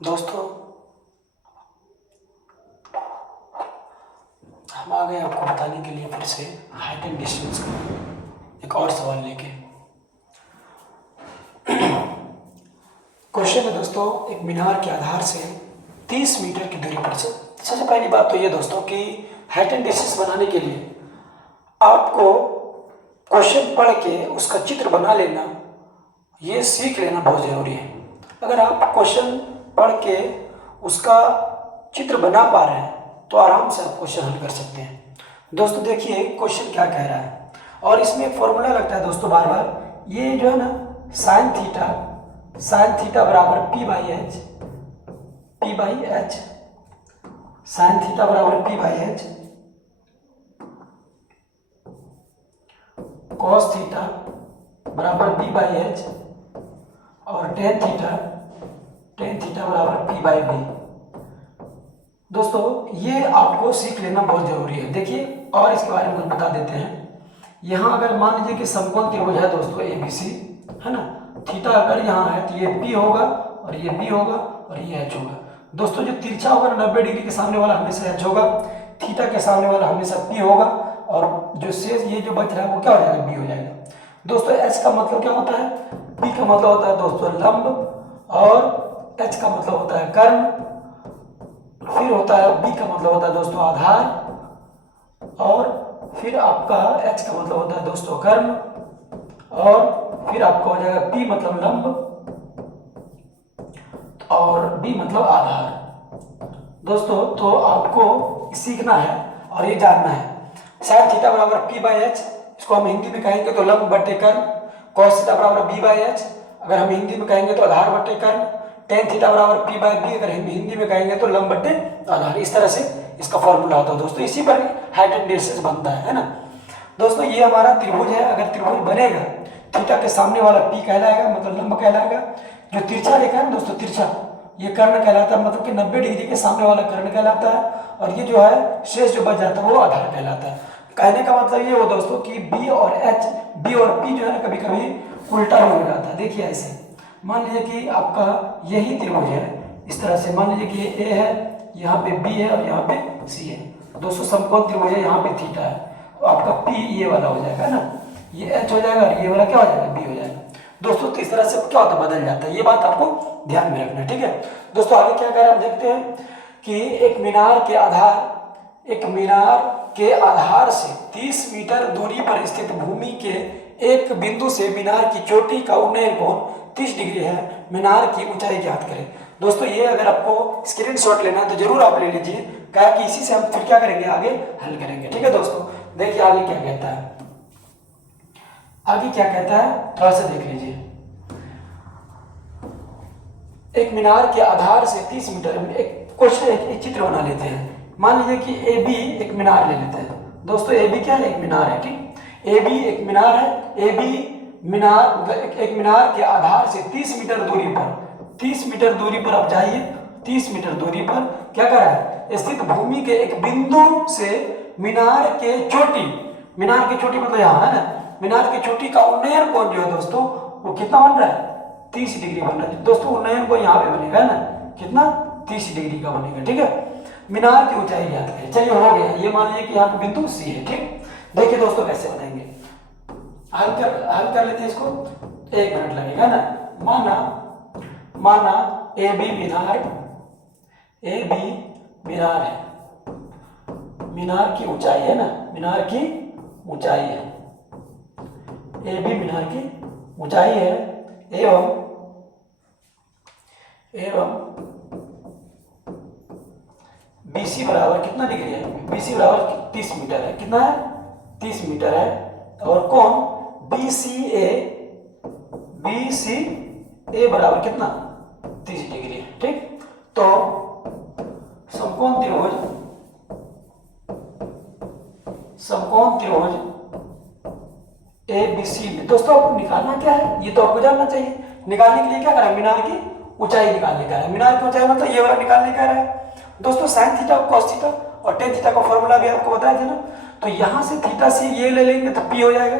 दोस्तों हम आ गए आपको बताने के लिए फिर से हाइट एंड डिस्टेंस का एक और सवाल लेके। क्वेश्चन है दोस्तों, एक मीनार के आधार से 30 मीटर की दूरी पर। सबसे पहली बात तो ये दोस्तों कि हाइट एंड डिस्टेंस बनाने के लिए आपको क्वेश्चन पढ़ के उसका चित्र बना लेना, ये सीख लेना बहुत ज़रूरी है। अगर आप क्वेश्चन पढ़ के उसका चित्र बना पा रहे हैं तो आराम से आप क्वेश्चन हल कर सकते हैं। दोस्तों देखिए क्वेश्चन क्या कह रहा है, और इसमें एक फॉर्मूला लगता है दोस्तों बार बार। ये जो है ना साइन थीटा बराबर P by H, sine theta बराबर P by H, cos theta बराबर बी बाई एच, और टेन थीटा बराबर पी बाई बी। दोस्तों ये आपको सीख लेना बहुत जरूरी है। देखिए और इसके बारे में बता देते हैं। यहाँ अगर मान लीजिए कि समकोण त्रिभुज है दोस्तों ABC, है ना। थीटा अगर यहाँ है तो ये P होगा और ये B होगा और ये H होगा। दोस्तों जो तिरछा होगा 90 डिग्री के सामने वाला हमेशा H होगा, थीटा के सामने वाला हमेशा P होगा, और जो शेष ये जो बच रहा है वो क्या हो जाएगा, B हो जाएगा। दोस्तों H का मतलब क्या होता है, P का मतलब होता है दोस्तों लंब, और H का मतलब होता है कर्ण, फिर होता है B का मतलब होता है दोस्तों आधार, और फिर आपका H का मतलब होता है दोस्तों कर्म, और फिर आपका हो जाएगा P मतलब लंब, और B मतलब आधार। दोस्तों तो आपको सीखना है और ये जानना है। साइन थीटा बराबर P बाई H, इसको हम हिंदी में कहेंगे तो लंब बटे कर्म। कॉस थीटा बराबर B बाई H, अगर हम हिंदी में कहेंगे तो आधार बटे कर्म। टेन थीटा बराबर P बाई B, अगर हिंदी में कहेंगे तो लंब बटे आधार। इस तरह से इसका फॉर्मूला होता है दोस्तों। इसी पर हाइट एंड डिस्टेंस बनता है ना दोस्तों। ये हमारा त्रिभुज है, अगर त्रिभुज बनेगा थीटा के सामने वाला P कहलाएगा, मतलब लंब कहलाएगा। जो तिरछा रेखा है ना दोस्तों, तिरछा, ये कर्ण कहलाता है, मतलब कि 90 डिग्री के सामने वाला कर्ण कहलाता है, और ये जो है शेष जो बच जाता है वो आधार कहलाता है। कहने का मतलब ये हो दोस्तों कि B और P जो है ना कभी कभी उल्टा भी हो जाता है। देखिए ऐसे मान लीजिए कि आपका यही त्रिभुज है, इस तरह से मान लीजिए कि ये A है, यहाँ पे B है और यहाँ पे C है। दोस्तों समकोण त्रिभुज है, यहाँ पे थीटा है, तो आपका P ये वाला हो जाएगा ना, ये H हो जाएगा, और ये वाला क्या हो जाएगा, B हो जाएगा। दोस्तों तो इस तरह से क्या होता है, बदल जाता है। ये बात आपको ध्यान में रखना है, ठीक है। दोस्तों आगे क्या कह रहे हैं हम देखते हैं कि एक मीनार के आधार से 30 मीटर दूरी पर स्थित भूमि के एक बिंदु से मीनार की चोटी का उन्नयन कोण 30 डिग्री है। मीनार की ऊंचाई ज्ञात करें। दोस्तों ये अगर आपको स्क्रीनशॉट लेना है तो जरूर आप ले लीजिए, क्या कि इसी से हम फिर क्या करेंगे, आगे हल करेंगे, ठीक है दोस्तों। देखिए आगे क्या कहता है, थोड़ा सा देख लीजिए। एक मीनार के आधार से 30 मीटर में एक चित्र बना लेते हैं। मान लीजिए कि AB एक मीनार ले लेते हैं दोस्तों। AB क्या है, एक मीनार है, ठीक। AB एक मीनार है। AB मीनार एक मीनार के आधार से 30 मीटर दूरी पर आप जाइए। 30 मीटर दूरी पर क्या कर रहा है, स्थित भूमि के एक बिंदु से मीनार के चोटी मतलब यहाँ है ना, मीनार की चोटी का उन्नयन कोण जो है दोस्तों वो कितना बन रहा है, 30 डिग्री बन रहा है दोस्तों। उन्नयन कोण यहाँ पे बनेगा ना, कितना, 30 डिग्री का बनेगा, ठीक है। मीनार की ऊंचाई ज्ञात करें। चलिए हो गया। ये मान लीजिए कि यहाँ पे बिंदु C है, ठीक। देखिए दोस्तों कैसे बनाएंगे, हल कर लेते हैं इसको, 1 मिनट लगेगा ना। माना AB मीनार है, मीनार की ऊंचाई है ना, मीनार की ऊंचाई है, AB मीनार की ऊंचाई है, एवं BC बराबर कितना डिग्री है, BC बराबर 30 मीटर है। कितना है, 30 मीटर है। और कौन, BCA बराबर कितना, 30 डिग्री है, ठीक। तो समकोण त्रिभुज ABC में दोस्तों आपको निकालना क्या है, ये तो आपको जानना चाहिए। निकालने के लिए क्या करें, मीनार की ऊंचाई निकालने का है। मीनार की ऊंचाई मतलब ये वाला निकालने का है दोस्तों। साइन थीटा कॉस थीटा और टेन थीटा का फॉर्मूला भी आपको बताया था ना। तो यहां से थीटा से ये ले लेंगे तो P हो जाएगा।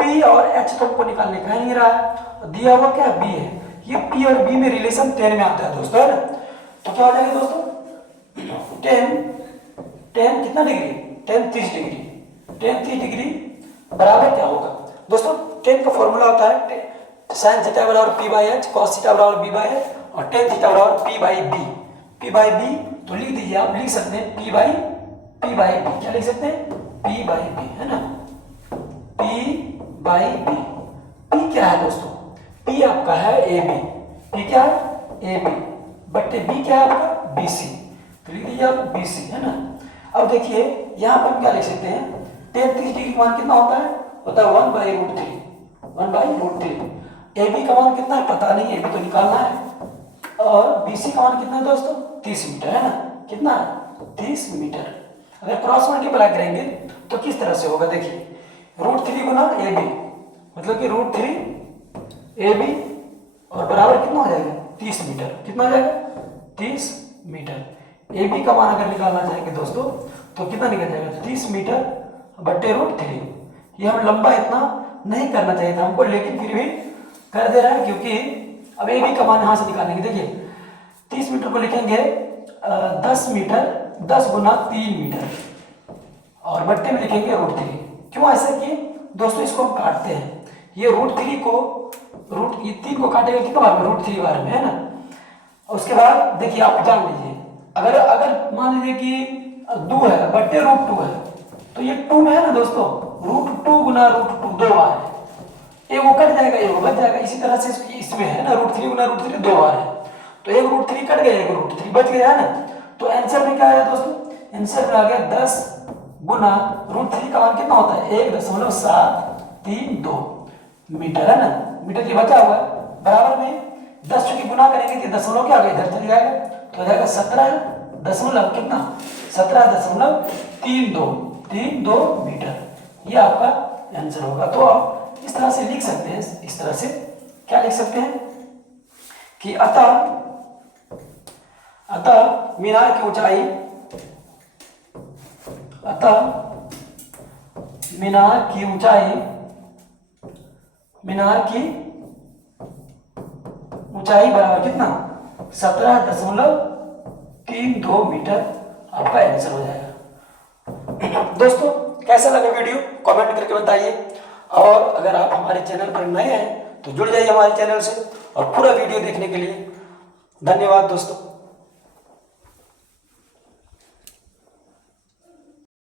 P और H तो हमको निकालने का ही नहीं रहा है, दिया हुआ क्या B है, ये P और B में रिलेशन 10 में आता है दोस्तों, है ना। तो क्या हो जाएगा दोस्तों, 10 कितना डिग्री, 10 30 डिग्री, 10 30 डिग्री बराबर क्या होगा दोस्तों, 10 का फॉर्मूला होता है sin थीटा बराबर P by H, cos theta बराबर B बाई H और tan थीटा बराबर P by B। P by B तो लिख दीजिए, आप लिख सकते हैं P बाई B, क्या लिख सकते हैं P बाई B, है ना, P बाई B। P क्या है दोस्तों, P आपका है AB, P क्या है AB बट्टे B क्या है आपका BC, तो लिख दीजिए आप BC, है ना। अब देखिए यहाँ पर हम क्या लिख सकते हैं, 30 डिग्री का मान कितना होता है 1/√3, 1/√3। AB का मान कितना है पता नहीं, AB तो निकालना है, और BC का मान कितना है दोस्तों 30 मीटर, है ना, कितना है 30 मीटर। अगर क्रॉस मल्टीप्लाई करेंगे तो किस तरह से होगा, देखिए √3 गुना AB, मतलब कि √3 AB और बराबर कितना हो जाएगा 30 मीटर, कितना हो जाएगा 30 मीटर। AB का मान अगर निकालना चाहेंगे दोस्तों तो कितना निकल जाएगा 30 मीटर बट्टे √3। ये हम लंबा इतना नहीं करना चाहिए था हमको, लेकिन फिर भी कर दे रहा है, क्योंकि अब AB का मान यहाँ से निकालेंगे। देखिए 30 मीटर को लिखेंगे 10 मीटर, 10 गुना 3 मीटर और बट्टे में लिखेंगे √3। क्यों ऐसा किए दोस्तों, इसको हम काटते हैं, ये √3 को ये 3 को काटेंगे कितना बार में √3 बार में, है ना। उसके बाद देखिए आप जान लीजिए, अगर मान लीजिए कि 2 है बट्टे √2 है, तो ये 2 में है ना दोस्तों, √2 गुना √2 2 बार है, एक वो कट जाएगा एक वो बच जाएगा। इसी तरह से इसमें है ना √3 गुना √3 2 बार है, तो एक √3 कट गया एक √3 बच गया, है ना। तो आंसर में क्या आया दोस्तों, आंसर में आ गया 10 गुना √3 का मान कितना होता है 1.732 मीटर, है ना, मीटर की बचा हुआ है, बराबर में 10 चूंकि गुना करेंगे तो दशमलव क्या होगा इधर चल जाएगा, तो हो जाएगा 17 दशमलव कितना 17.32 मीटर। ये आपका आंसर होगा। तो आप इस तरह से लिख सकते हैं, इस तरह से क्या लिख सकते हैं कि अतः मीनार की ऊंचाई, अतः मीनार की ऊंचाई बराबर कितना 17.32 मीटर, आपका आंसर हो जाएगा। दोस्तों कैसा लगा वीडियो कमेंट करके बताइए, और अगर आप हमारे चैनल पर नए हैं तो जुड़ जाइए हमारे चैनल से, और पूरा वीडियो देखने के लिए धन्यवाद दोस्तों।